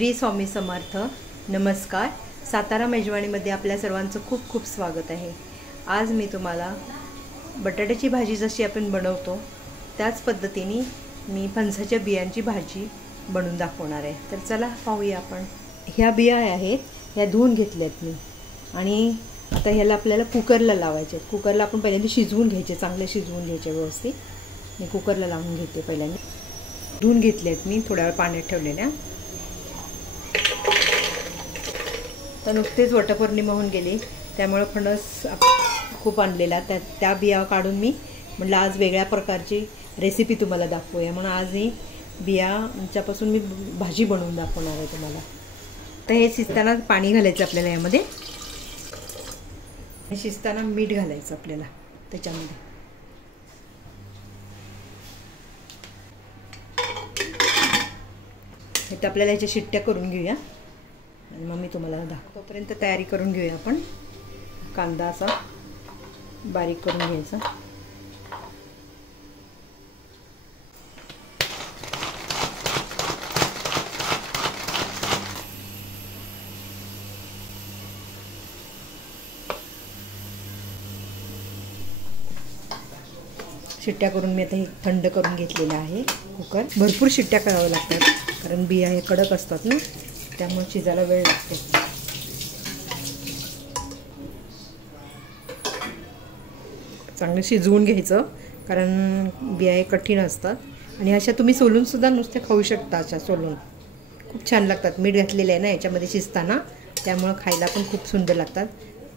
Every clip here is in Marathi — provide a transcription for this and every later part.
श्री स्वामी समर्थ. नमस्कार. सातारा मेजवानीमध्ये आपल्या सर्वांचं खूप खूप स्वागत आहे. आज मी तुम्हाला बटाट्याची भाजी जशी आपण बनवतो त्याच पद्धतीने मी फणसाच्या बियांची भाजी बनवून दाखवणार आहे. तर चला पाहूया आपण. ह्या बिया आहेत, ह्या धुवून घेतल्यात मी आणि आता ह्याला आपल्याला कुकरला लावायचे. कुकरला आपण पहिल्यांदा शिजवून घ्यायचे, चांगले शिजवून घ्यायचे व्यवस्थित. मी कुकरला लावून घेते. पहिल्यांदा धुवून घेतलेत मी, थोड्या वेळ पाण्यात ठेवलेल्या. तर नुकतेच वटपौर्णिमा होऊन गेली, त्यामुळे फणस खूप आणलेला, त्या बिया काढून मी म्हटलं आज वेगळ्या प्रकारची रेसिपी तुम्हाला दाखवूया म्हणून आज ही बियांच्यापासून मी भाजी बनवून दाखवणार आहे तुम्हाला. तर हे शिजताना पाणी घालायचं आपल्याला, यामध्ये हे शिजताना मीठ घालायचं आपल्याला त्याच्यामध्ये. हे तर आपल्याला ह्याच्या शिट्ट्या करून घेऊया आणि मग मी तुम्हाला दाखवतोपर्यंत तयारी करून घेऊया आपण. कांदा असा बारीक करून घ्यायचा. शिट्ट्या करून मी आता हे थंड करून घेतलेलं आहे कुकर. भरपूर शिट्ट्या कराव्या लागतात कारण बिया हे कडक असतात ना, त्यामुळे शिजायला वेळ लागतो. चांगलं शिजवून घ्यायचं कारण बिया हे कठीण असतात. आणि अशा तुम्ही सोलून सुद्धा नुसते खाऊ शकता. अशा सोलून खूप छान लागतात. मीठ घातलेलं आहे ना याच्यामध्ये शिजताना, त्यामुळं खायला पण खूप सुंदर लागतात.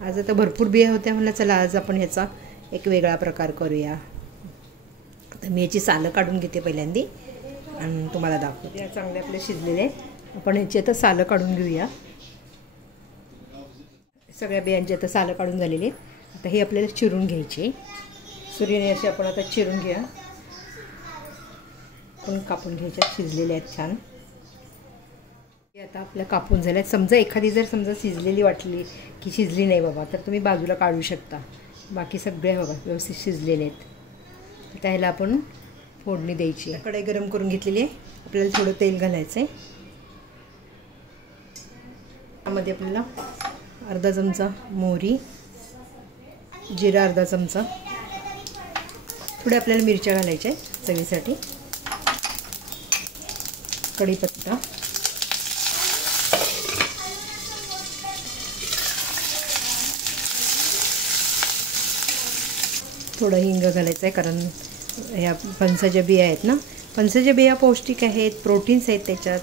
आज आता भरपूर बिया होत्या, म्हणलं चला आज आपण ह्याचा एक वेगळा प्रकार करूया. तर मी याची सालं काढून घेते पहिल्यांदी आणि तुम्हाला दाखवते. चांगले आपले शिजलेले आपण ह्याची आता सालं काढून घेऊया. सगळ्या बियांची आता सालं काढून झालेली. आता हे आपल्याला चिरून घ्यायचे. सुरीने असे आपण आता चिरून घ्या. आपण कापून घ्यायच्या. शिजलेले आहेत छान. आता आपल्या कापून झाल्या. समजा एखादी जर समजा शिजलेली वाटली की शिजली नाही बाबा, तर तुम्ही बाजूला काढू शकता. बाकी सगळे बघा व्यवस्थित शिजलेले आहेत. तर त्याला आपण फोडणी द्यायची. कढई गरम करून घेतलेली आहे. आपल्याला थोडं तेल घालायचं आहे. त्यामध्ये आपल्याला अर्धा चमचा मोहरी, जिरा अर्धा चमचा, थोडे आपल्याला मिरच्या घालायच्या आहेत चवीसाठी, कढीपत्ता, थोडं हिंग घालायचं आहे कारण ह्या फणसाच्या बिया आहेत ना, फणसाच्या बिया पौष्टिक आहेत, प्रोटीन्स आहेत त्याच्यात,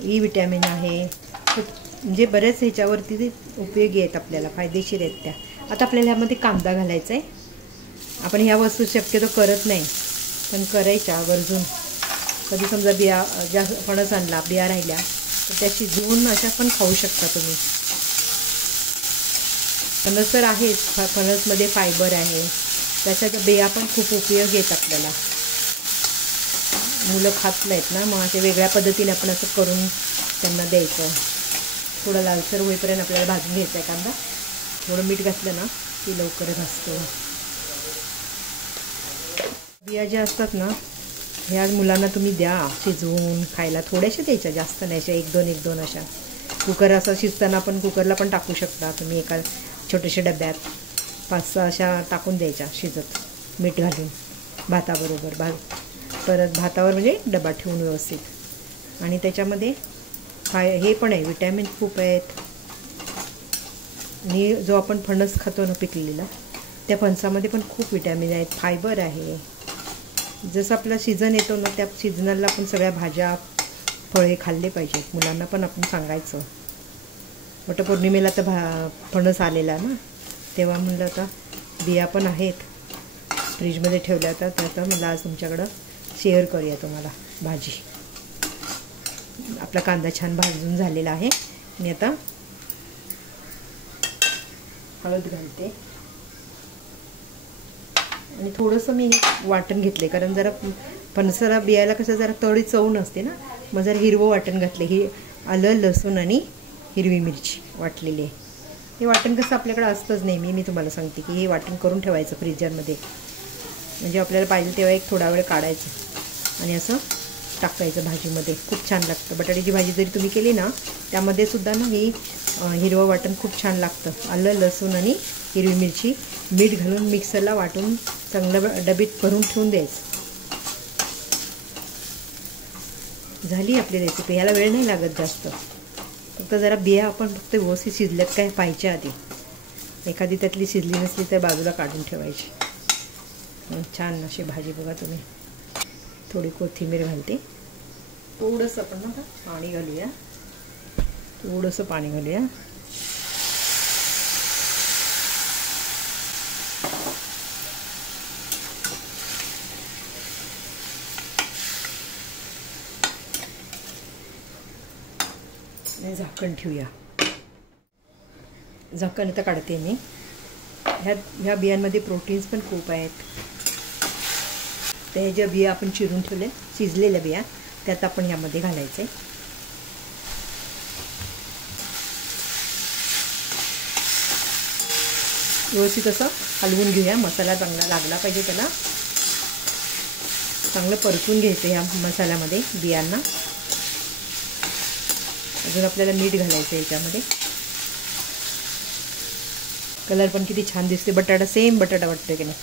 ई विटॅमिन आहे, म्हणजे बरेच ह्याच्यावरती ते उपयोगी आहेत, आपल्याला फायदेशीर आहेत त्या. आता आपल्याला ह्यामध्ये कांदा घालायचा आहे. आपण ह्या वस्तू शक्यतो करत नाही, पण करायच्या आवर्जून. कधी समजा बिया ज्या फणस आणला, बिया राहिल्या तर त्या शिजवून अशा पण खाऊ शकता तुम्ही. फणस तर आहेच, फणसमध्ये फायबर आहे, त्याच्या बिया पण खूप उपयोग आहेत आपल्याला. मुलं खात नाहीत ना, मग अशा वेगळ्या पद्धतीने आपण असं करून त्यांना द्यायचं. थोडं लालसर होईपर्यंत आपल्याला भाजून घ्यायचा आहे कांदा. थोडं मीठ घातलं ना की लवकर भाजतो. बिया ज्या असतात ना ह्या मुलांना तुम्ही द्या शिजवून खायला. थोड्याशा द्यायच्या, जास्त नाही, अशा एक दोन अशा. कुकर असं शिजताना आपण कुकरला पण टाकू शकता तुम्ही. एका छोट्याशा डब्यात 5-6 अशा टाकून द्यायच्या शिजत, मीठ घालून भाताबरोबर. परत भातावर म्हणजे डबा ठेवून व्यवस्थित. आणि त्याच्यामध्ये हे पण आहे, विटॅमिन खूप आहेत. आणि जो आपण फणस खातो ना पिकलेला, त्या फणसामध्ये पण खूप विटॅमिन आहेत, फायबर आहे. जसं आपला सीझन येतो ना त्या सीझनला आपण सगळ्या भाज्या फळे खाल्ले पाहिजेत. मुलांना पण आपण सांगायचं. वटपौर्णिमेला तर फणस आलेला ना, तेव्हा म्हणलं आता बिया पण आहेत फ्रीजमध्ये ठेवल्या, तर आता मला आज तुमच्याकडं शेअर करूया तुम्हाला भाजी. आपला कांदा छान भाजून झालेला आहे. मी आता हळद घालते आणि थोडंसं मी वाटण घेतले कारण जरा फणसाला बियाला कसं जरा तळी चव नसते ना, मग जरा हिरवं वाटण घातले. ही आलं, लसूण आणि हिरवी मिरची वाटलेली आहे. हे वाटण कसं आपल्याकडे असतंच नेहमी. मी तुम्हाला सांगते की हे वाटण करून ठेवायचं फ्रीजरमध्ये, म्हणजे आपल्याला पाहिजे तेव्हा एक थोडा वेळ काढायचं आणि असं टाकायचं भाजीमध्ये, खूप छान लागतं. बटाट्याची भाजी जरी तुम्ही केली ना त्यामध्ये सुद्धा ना ही हिरवं वाटण खूप छान लागतं. आलं, लसूण आणि हिरवी मिरची, मीठ घालून मिक्सरला वाटून चांगलं डबीत भरून ठेवून द्यायचं. झाली आपली रेसिपी. ह्याला वेळ नाही लागत जास्त, फक्त जरा बिया आपण फक्त व्यवस्थित शिजल्यात काय पाहिजे आधी. एखादी त्यातली शिजली नसली तर बाजूला काढून ठेवायची. छान अशी भाजी बघा तुम्ही. थोडी कोथिंबीर घालते. थोडंसं आपण ना पाणी घालूया, थोडंसं पाणी घालूया. झाकण ठेवूया. झाकण आता काढते मी. ह्या बियांमध्ये प्रोटीन्स पण खूप आहेत. त्या ज्या बिया आपण चिरून ठेवल्या शिजलेल्या बिया त्यात आपण ह्यामध्ये घालायचे. व्यवस्थित असं हलवून घेऊया. मसाला चांगला लागला पाहिजे त्याला. चांगलं परतून घ्यायचं ह्या मसाल्यामध्ये बियांना. अजून आपल्याला मीठ घालायचं याच्यामध्ये. कलर पण किती छान दिसते. बटाटा सेम बटाटा वाटतो की नाही.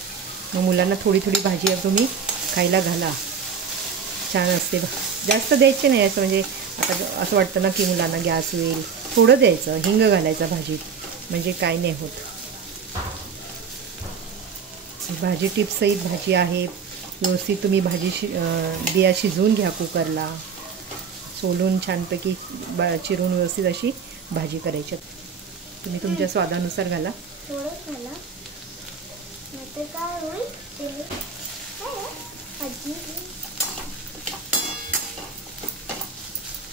मग मुलांना थोडी थोडी भाजी तुम्ही खायला घाला, छान असते. जास्त द्यायचे नाही असं, म्हणजे आता असं वाटतं ना की मुलांना गॅस होईल. थोडं द्यायचं. हिंग घालायचा भाजीत, म्हणजे काय नाही होत. भाजी टिप्ससहित भाजी आहे. व्यवस्थित तुम्ही भाजी बिया शिजवून घ्या कुकरला. सोलून छानपैकी चिरून व्यवस्थित अशी भाजी करायची. तुम्ही तुमच्या स्वादानुसार घाला.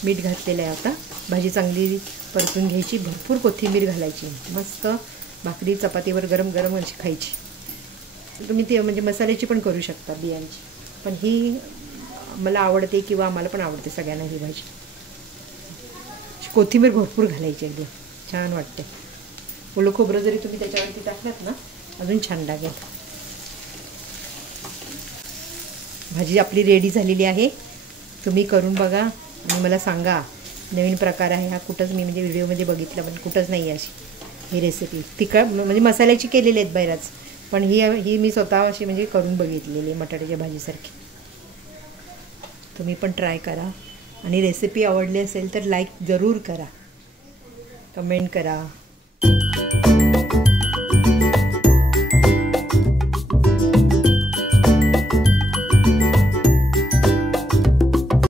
मीठ घातलेलं आहे. आता भाजी चांगली परतून घ्यायची. भरपूर कोथिंबीर घालायची. मस्त भाकरी चपातीवर गरम गरम अशी खायची. तुम्ही ती म्हणजे मसाल्याची पण करू शकता बियांची, पण ही मला आवडते किंवा आम्हाला पण आवडते सगळ्यांना ही भाजी. कोथिंबीर भरपूर घालायची, अगदी छान वाटते. ओलं खोबरं जरी तुम्ही त्याच्यावरती टाकलात ना अजून छान लागेल. भाजी आपली रेडी झालेली आहे. तुम्ही करून बघा आणि मला सांगा. नवीन प्रकार आहे हा. कुठंच मी म्हणजे व्हिडिओमध्ये बघितलं पण कुठंच नाही अशी ही रेसिपी. तिखट म्हणजे मसाल्याची केलेली आहेत बऱ्याच, पण ही मी स्वतः अशी म्हणजे करून बघितलेली आहे बटाट्याच्या भाजीसारखी. तुम्ही पण ट्राय करा. आणि रेसिपी आवडली असेल तर लाईक जरूर करा, कमेंट करा.